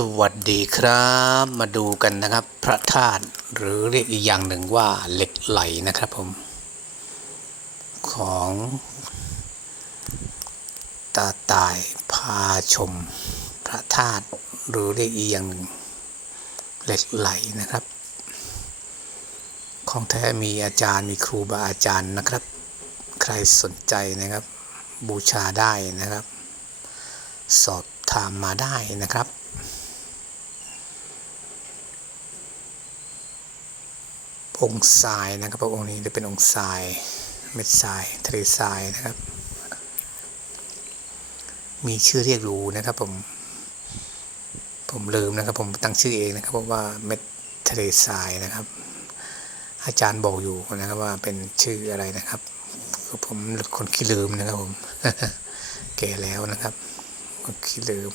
สวัสดีครับ มาดูกันนะครับ พระธาตุหรือเรียกอีกอย่างหนึ่งว่าเหล็กไหลนะครับผม ของตาตายพาชม พระธาตุหรือเรียกอีกอย่างหนึ่งเหล็กไหลนะครับ ของแท้มีอาจารย์มีครูบาอาจารย์นะครับ ใครสนใจนะครับ บูชาได้นะครับ สอบถามมาได้นะครับ องค์ทรายนะครับพระองค์นี้จะเป็นองค์ทรายเม็ดทรายทะเลทรายนะครับ มีชื่อเรียกรู้นะครับผมผมลืมนะครับ ผมตั้งชื่อเองนะครับ เพราะว่าเม็ดทะเลทรายนะครับ อาจารย์บอกอยู่นะครับว่าเป็นชื่ออะไรนะครับคือผมคนขี้ลืมนะครับผมแก่แล้วนะครับคนขี้ลืม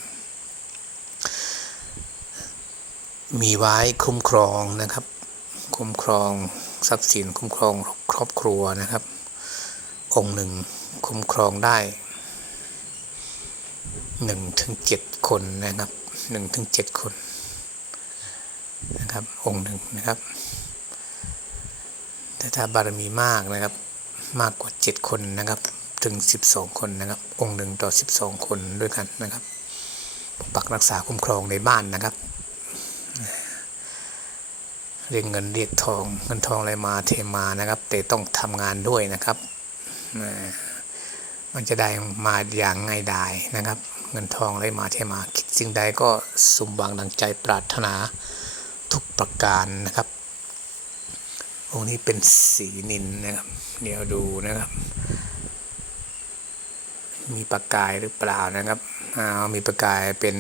มีไว้คุ้มครองนะครับ คุ้มครองทรัพย์สินคุ้มครองครอบครัวนะครับ องค์หนึ่งคุ้มครองได้หนึ่งถึงเจ็ดคนนะครับหนึ่งถึงเจ็ดคนนะครับ องค์หนึ่งนะครับ แต่ถ้าบารมีมากนะครับ มากกว่าเจ็ดคนนะครับ ถึงสิบสองคนนะครับ องค์หนึ่งต่อสิบสองคนด้วยกันนะครับปกปักรักษาคุ้มครองในบ้านนะครับ เรียกเงินเรียกทองเงินทองอะไรมาเทมานะครับ แต่ต้องทำงานด้วยนะครับ มันจะได้มาอย่างง่ายดายนะครับ เงินทองอะไรมาเทมาคิดสิ่งใดก็สมหวังดังใจปรารถนาทุกประการนะครับองค์นี้เป็นสีนินนะครับ เดี๋ยวดูนะครับ มีประกายหรือเปล่านะครับอ่ามีประกายเป็น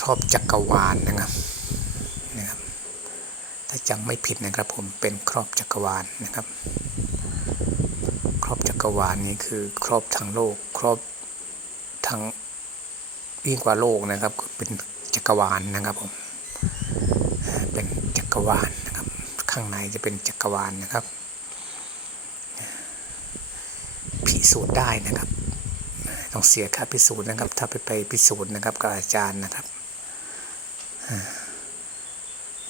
ครอบจักรวาลนนะครับ ถ้าจำไม่ผิดนะครับผมเป็นครอบจักรวาลนะครับ ครอบจักรวาลนี้คือครอบทั้งโลก ครอบทั้งยิ่งกว่าโลกนะครับเป็นจักรวาลนะครับผมเป็นจักรวาลนะครับ ข้างในจะเป็นจักรวาลนะครับพิสูจน์ได้นะครับ ต้องเสียค่าพิสูจน์นะครับ ถ้าไปไปพิสูจน์นะครับกับอาจารย์นะครับ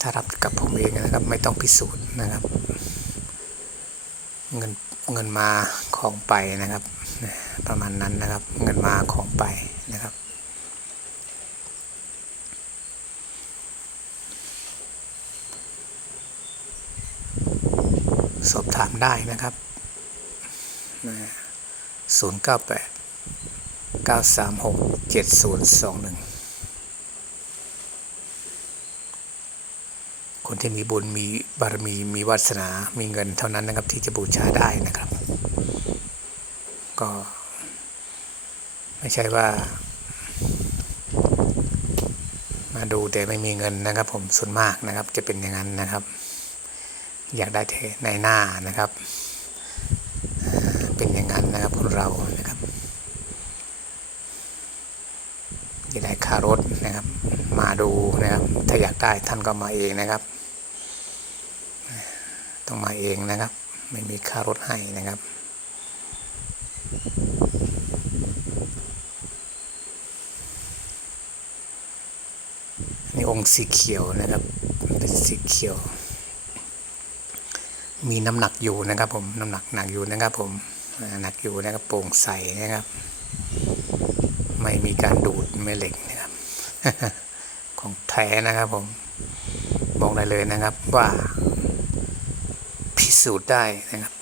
ถ้ารับกับผมเองนะครับ ไม่ต้องพิสูจน์นะครับ เงินเงินมาของไปนะครับ ประมาณนั้นนะครับ เงินมาของไปนะครับสอบถามได้นะครับ 098 936 7021 คนที่มีบุญมีบารมีมีวาสนามีเงินเท่านั้นนะครับ ที่จะบูชาได้นะครับ ก็ ไม่ใช่ว่า มาดูแต่ไม่มีเงินนะครับ ผมส่วนมากนะครับ จะเป็นอย่างนั้นนะครับ อยากได้เทในหน้านะครับ เป็นอย่างนั้นนะครับคนเรานะครับอยากได้ค่ารถนะครับ มาดูนะครับ ถ้าอยากได้ท่านก็มาเองนะครับ ต้องมาเองนะครับ ไม่มีค่ารถให้นะครับนี่องค์สีเขียวนะครับเป็นสีเขียว มีน้ำหนักอยู่นะครับผมน้ำหนักหนักอยู่นะครับผมหนักอยู่นะครับโปร่งใสนะครับ ไม่มีการดูดแม่เหล็กนะครับ ของแท้นะครับผมบอกได้เลยนะครับว่า สูจน์ได้นะครับ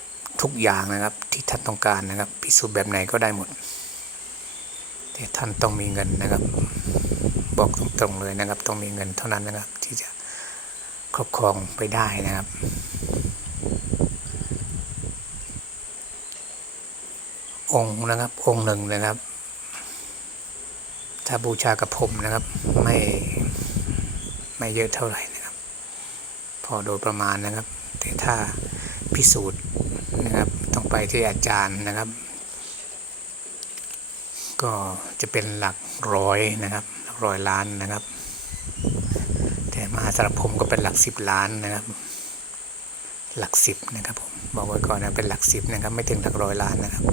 ทุกอย่างนะครับที่ท่านต้องการนะครับ พิสูจน์แบบไหนก็ได้หมด แต่ท่านต้องมีเงินนะครับ บอกตรงๆเลยนะครับ ต้องมีเงินเท่านั้นนะครับ ที่จะครอบครองไปได้นะครับองค์นะครับองค์หนึ่งนะครับ ถ้าบูชากับผมนะครับ ไม่ไม่เยอะเท่าไหร่นะครับ พอโดยประมาณนะครับ แต่ถ้า พิสูจน์นะครับ ต้องไปที่อาจารย์นะครับ ก็จะเป็นหลักร้อยนะครับหลักร้อยล้านนะครับ แต่มาสำหรับผมก็เป็นหลักสิบล้านนะครับ หลักสิบนะครับผมบอกไว้ก่อนนะเป็นหลักสิบนะครับ ไม่ถึงหลักร้อยล้านนะครับ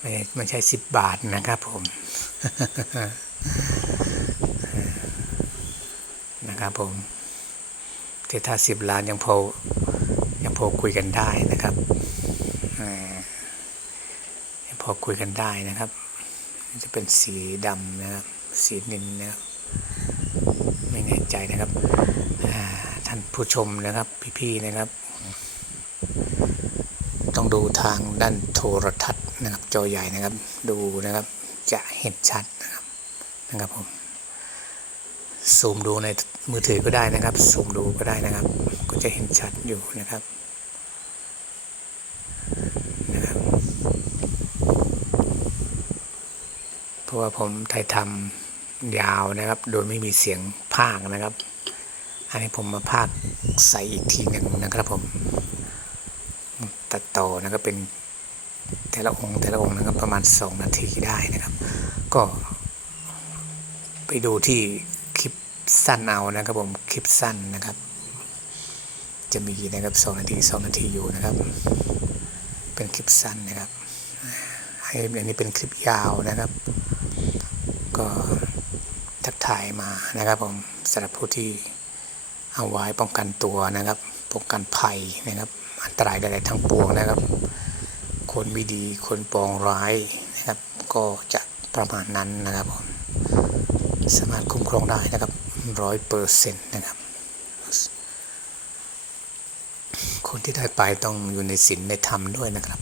ไม่ไม่ใช่สิบบาทนะครับผมนะครับผม แต่ถ้าสิบล้านยังพอยังพอคุยกันได้นะครับยังพอคุยกันได้นะครับจะเป็นสีดำนะครับ สีนินนะครับไม่แน่ใจนะครับท่านผู้ชมนะครับพี่ๆนะครับ ต้องดูทางด้านโทรทัศน์นะครับจอใหญ่นะครับ ดูนะครับจะเห็นชัดนะครับนะครับผม ซูมดูในมือถือก็ได้นะครับ ซูมดูก็ได้นะครับ ก็จะเห็นชัดอยู่นะครับนะครับ เพราะว่าผมถ่ายทำยาวนะครับ โดยไม่มีเสียงภาคนะครับ อันนี้ผมมาภาคใส่อีกทีหนึ่งนะครับผม ตัดต่อนะครับเป็นแต่ละองค์แต่ละองค์นะครับประมาณ 2 นาทีได้นะครับ ก็ไปดูที่ คลิปสั้นเอานะครับผมคลิปสั้นนะครับ จะมีนะครับ2นาที2นาทีอยู่นะครับ เป็นคลิปสั้นนะครับให้อันนี้เป็นคลิปยาวนะครับ ก็ทักทายมานะครับผมสำหรับผู้ที่เอาไว้ป้องกันตัวนะครับป้องกันภัยนะครับอันตรายใดๆทั้งปวงนะครับ คนไม่ดีคนปองร้ายนะครับ ก็จะประมาณนั้นนะครับผม สามารถคุ้มครองได้นะครับร้อยเปอร์เซ็นต์นะครับ คนที่ได้ไปต้องอยู่ในศีลในธรรมด้วยนะครับ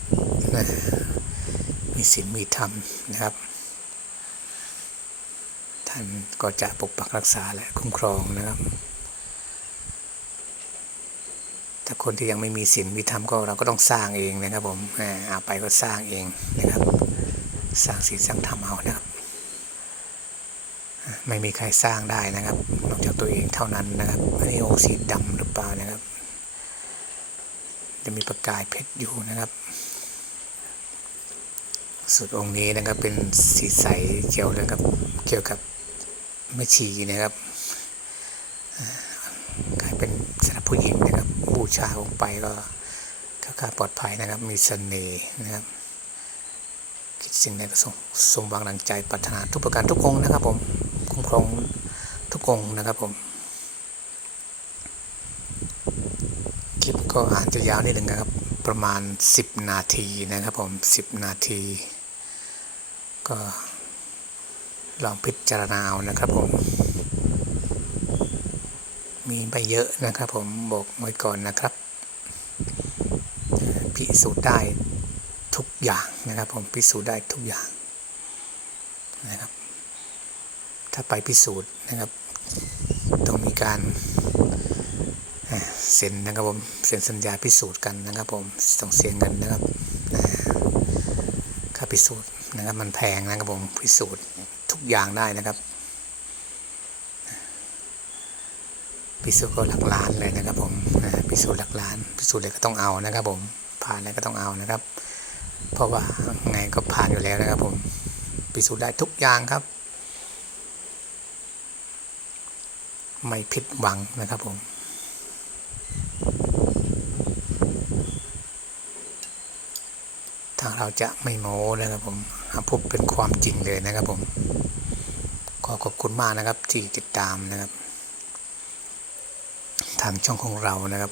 นะมีศีลมีธรรมนะครับ ท่านก็จะปกปักรักษาและคุ้มครองนะครับถ้าคนที่ยังไม่มีศีลมีธรรมก็เราก็ต้องสร้างเองนะครับผมอ่าเอาไปก็สร้างเองนะครับ สร้างศีลสร้างธรรมเอานะครับ ไม่มีใครสร้างได้นะครับ นอกจากตัวเองเท่านั้นนะครับ อันนี้องค์สีดำหรือเปล่านะครับ จะมีประกายเพชรอยู่นะครับ สุดองค์นี้นะครับเป็นสีใสเกี่ยวนะครับ เกี่ยวกับแม่ชีนะครับกลายเป็นสำหรับผู้หญิงนะครับ บูชาองค์ไปก็ก็กาปลอดภัยนะครับ มีเสน่ห์นะครับคิดสิ่งใดก็สมสมหวังดังใจปรารถนาทุกประการทุกองนะครับผม คุ้มครองทุกองนะครับผม คลิปก็อาจจะยาวนิดหนึ่งนะครับ ประมาณ 10 นาทีนะครับผม 10 นาที ก็ลองพิจารณาเอานะครับผม มีไม่เยอะนะครับผมบอกไว้ก่อนนะครับ พิสูจน์ได้ทุกอย่างนะครับผมพิสูจน์ได้ทุกอย่างนะครับ ถ้าไปพิสูจน์นะครับ ต้องมีการเซ็นนะครับผมเซ็นสัญญาพิสูจน์กันนะครับผมต้องเสียเงินนะครับค่าพิสูจน์นะครับมันแพงนะครับผมพิสูจน์ทุกอย่างได้นะครับพิสูจน์ก็หลักล้านเลยนะครับผมพิสูจน์หลักล้านพิสูจน์เลยก็ต้องเอานะครับผมผ่านแล้วก็ต้องเอานะครับ เพราะว่าไงก็ผ่านอยู่แล้วนะครับผมพิสูจน์ได้ทุกอย่างครับ ไม่ผิดหวังนะครับผมทางเราจะไม่โม้นะครับผมพูดเป็นความจริงเลยนะครับผม ขอขอบคุณมากนะครับที่ติดตามนะครับ ทางช่องของเรานะครับ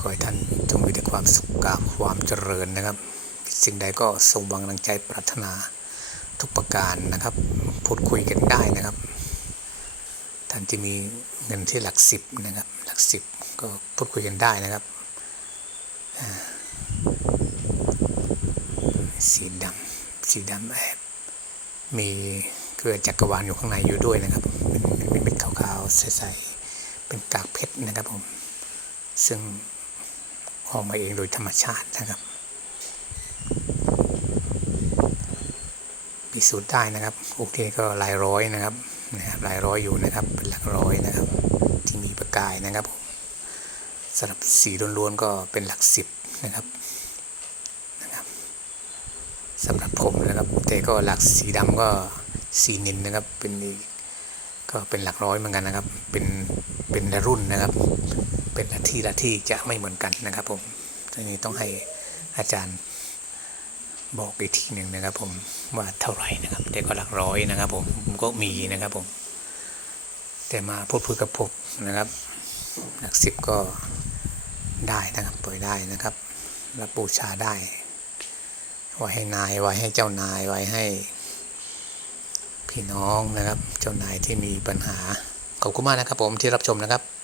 ขอให้ท่านจงมีแต่ความสุขกามความเจริญนะครับ สิ่งใดก็สมหวังดังใจปรารถนาทุกประการนะครับ พูดคุยกันได้นะครับ ท่านจะมีเงินที่หลักสิบนะครับ หลักสิบก็พูดคุยกันได้นะครับสีดำสีดำแอบมีเกลือจักรวาลอยู่ข้างในอยู่ด้วยนะครับ เป็นเป็นเป็นขาวๆใสๆเป็นกากเพชรนะครับผม ซึ่งออกมาเองโดยธรรมชาตินะครับพิสูจน์ได้นะครับ โอเคก็หลายร้อยนะครับ นะครับหลายร้อยอยู่นะครับ เป็นหลักร้อยนะครับ ที่มีประกายนะครับผมสำหรับสีล้วนๆก็เป็นหลักสิบนะครับนะครับสำหรับผมนะครับ แต่ก็หลักสีดำก็สีนินนะครับ เป็นกก็เป็นหลักร้อยเหมือนกันนะครับ เป็นเป็นละรุ่นนะครับ เป็นละที่ละที่จะไม่เหมือนกันนะครับผมทีนี้ต้องให้อาจารย์ บอกอีกทีหนึ่งนะครับ ผมว่าเท่าไหร่นะครับ แต่ก็หลักร้อยนะครับ ผมผมก็มีนะครับผม แต่มาพูดคุยกับผมนะครับ หลักสิบก็ได้นะครับปล่อยได้นะครับรับบูชาได้ ไว้ให้นายไว้ให้เจ้านายไว้ให้ พี่น้องนะครับ เจ้านายที่มีปัญหาขอบคุณมากนะครับ ผมที่รับชมนะครับ